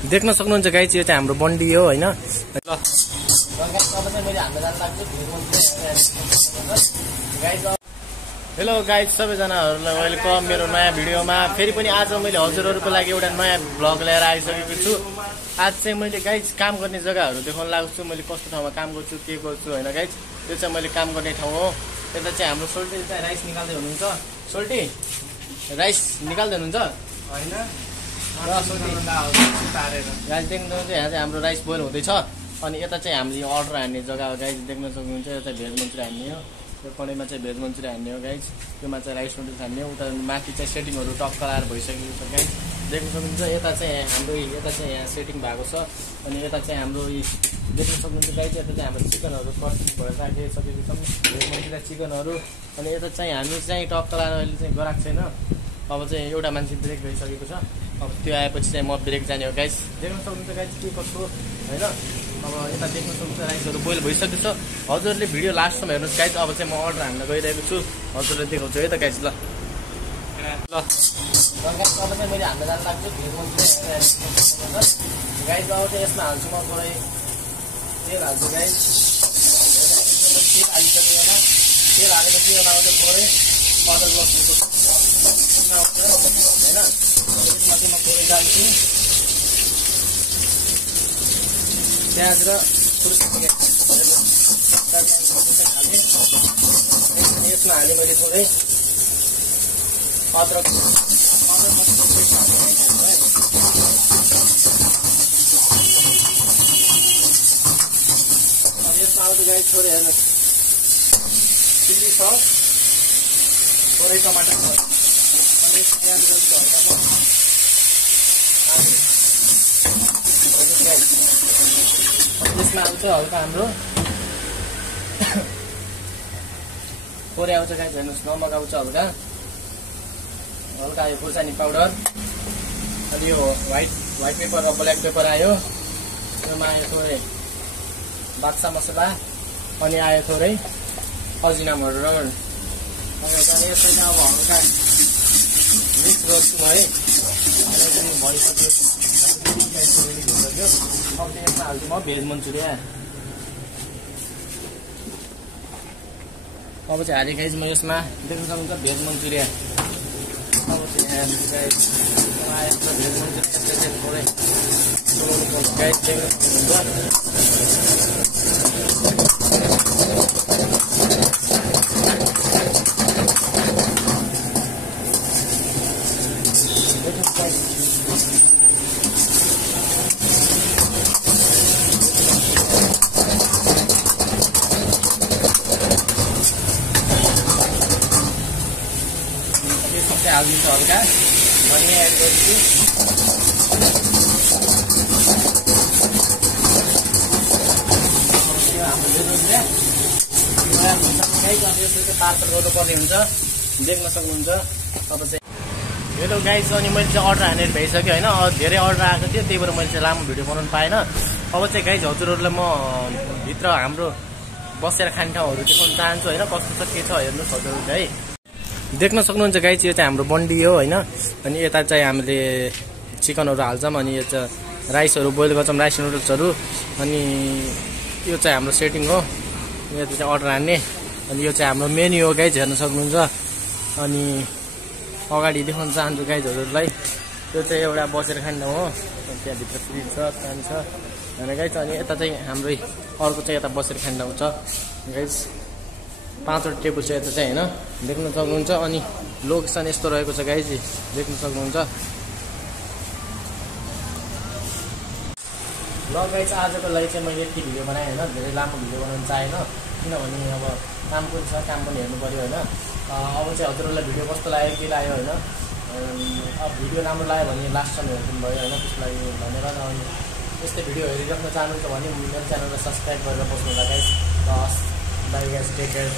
देख्न सक्नुहुन्छ गाइज यो चाहिँ हाम्रो बन्डी हो हैन। हेलो गाइज सबैजनाहरूलाई वेलकम मेरो नयाँ भिडियोमा। फेरि पनि आज मैले हजुरहरूको लागि एउटा नयाँ भ्लग लिएर आइसकेको छु। आज चाहिँ मैले गाइज काम गर्ने जग्गाहरू देखाउन लागेको छु। मैले कस्तो ठाउँमा काम गर्छु के गर्छु हैन गाइज। त्यो चाहिँ मैले काम गर्ने ठाउँ हो। यता चाहिँ हाम्रो सोल्टी चाहिँ राइस निकाल्दै हुनुहुन्छ। सोल्टी राइस निकाल्दै हुनुहुन्छ हैन? गाइज देख्नुहुन्छ यहाँ चाहिँ हाम्रो राइस बोइल हुँदैछ। अनि यता चाहिँ हामीले अर्डर हान्ने जग्गा हो गाइज, देख्न सक्नुहुन्छ। यो चाहिँ भेज मन्चुरियन हान्ने हो। यो कडेमा चाहिँ भेज मन्चुरियन हान्ने हो गाइज। त्योमा चाहिँ राइस नुडल्स हान्ने हो। उता माथि चाहिँ सेटिङहरू टक्क लाएर भइसकेको छ गाइज, देख्न सक्नुहुन्छ। यता चाहिँ हाम्रो यता चाहिँ यहाँ सेटिङ भएको छ। अनि यता चाहिँ हाम्रो देख्न सक्नुहुन्छ गाइज। यता चाहिँ हाम्रो चिकनहरू कट भएर राखिसकेको छ, भेज मन्चुरियन चिकनहरू। अनि यता चाहिँ हामी चाहिँ टक्क लाएर अहिले चाहिँ गराएको छैन। अब चाहिँ एउटा मान्छे ब्रेक गइसकेको छ। अब त्यो आएपछि चाहिँ म ब्रेक जाने हो गाइस। देख्न सक्नुहुन्छ गाइस के कस्तो हैन। अब यता देख्न सक्नुहुन्छ राइसहरू बोइल भइसकेको छ। हजुरले भिडियो लास्टसम्म हेर्नुहोस् गाइस। अब चाहिँ म अर्डर हान्न गइरहेको छु, हजुरले देखाउँछु है त गाइस। ल ल गाइस अब चाहिँ मैले हान्न जान लाग्छु भेज मन्चुरियन गाइस। अब चाहिँ यसमा हाल्छु म थोरै तेल हाल्छु गाइस। तेल हालिसक्यो होला। तेल हालेपछि यसमा आउँछ थोरै अदरक लसुनको हैन। यसमाथि म थोरै दाल्छु प्याज र खुर्सानी यसमा हालेँ मैले थोरै अदरक यसमा आउँछ गाइस थोरै हेर्नुहोस् चिल्ली सस, थोरै टमाटर सस। अनि प्याज गर्छु हल्का म यसमा आउँछ हल्का हाम्रो थोरै आउँछ गाइस हेर्नुहोस् नमक आउँछ हल्का हल्का यो खुर्सानी पाउडर। अनि यो व्हाइट पेपर र ब्ल्याक पेपर आयो। यसमा आयो थोरै बादसा मसला। अनि आयो थोरै अजिनामोटो। अब यसलाई चाहिँ अब हल्का मिक्स गर्छु है। भइसक्यो। अब चाहिँ यसमा हाल्छु म भेज मन्चुरियन। अब चाहिँ हालेँ गाइस म यसमा, देख्न सक्नुहुन्छ भेज मन्चुरियन। अब चाहिँ यहाँ भेज मन्चुरियन थोरै गाइस देख्न हालिदिन्छ हल्का धनियाँ एड गरिदिन्छु। यो हाम्रो यसरी पार्सल गर्नुपर्ने हुन्छ, देख्न सक्नुहुन्छ। अब चाहिँ हेलो गाइस, अनि मैले चाहिँ अर्डर हानेर भइसक्यो होइन। धेरै अर्डर आएको थियो, त्यही भएर मैले चाहिँ लामो भिडियो बनाउनु पाएन। अब चाहिँ गाइस हजुरहरूलाई म भित्र हाम्रो बसेर खाने ठाउँहरू देखाउन चाहन्छु होइन, कस्तो छ के छ हेर्नुहोस् हजुरहरूले है। देख्न सक्नुहुन्छ गाइस यो चाहिँ हाम्रो बन्डी हो होइन। अनि यता चाहिँ हामीले चिकनहरू हाल्छौँ। अनि यो चाहिँ राइसहरू बोइल गर्छौँ, राइस नुडल्सहरू। अनि यो चाहिँ हाम्रो सेटिङ हो, यो चाहिँ अर्डर हान्ने। अनि यो चाहिँ हाम्रो मेन्यु हो गाइस, हेर्न सक्नुहुन्छ। अनि अगाडि देखाउन चाहन्छु गाइस हजुरलाई। यो चाहिँ एउटा बसेर खाने ठाउँ हो। त्यहाँभित्र फ्रिज छ, फ्यान छ होइन गाइस। अनि यता चाहिँ हाम्रै अर्को चाहिँ यता बसेर खाने ठाउँ छ गाइस। 5वटा टेबल छ यता चाहिँ होइन, देख्न सक्नुहुन्छ। अनि लोकेसन यस्तो रहेको छ गाइस, देख्न सक्नुहुन्छ। ल गाइस आजको लागि चाहिँ मैले यति भिडियो बनाएँ होइन, धेरै लामो भिडियो बनाउनु चाहेन, किनभने अब काम पनि छ, काम पनि हेर्नु पऱ्यो होइन। अब चाहिँ हजुरहरूलाई भिडियो कस्तो लाग्यो के लाग्यो होइन। अब भिडियो राम्रो लाग्यो भने लास्टसम्म हेरिदिनु भयो होइन, त्यसको लागि धन्यवाद। अनि यस्तै भिडियो हेरिराख्न चाहनुहुन्छ भने मेरो च्यानललाई सब्सक्राइब गरेर बस्नु होला guys. Bye guys, take care.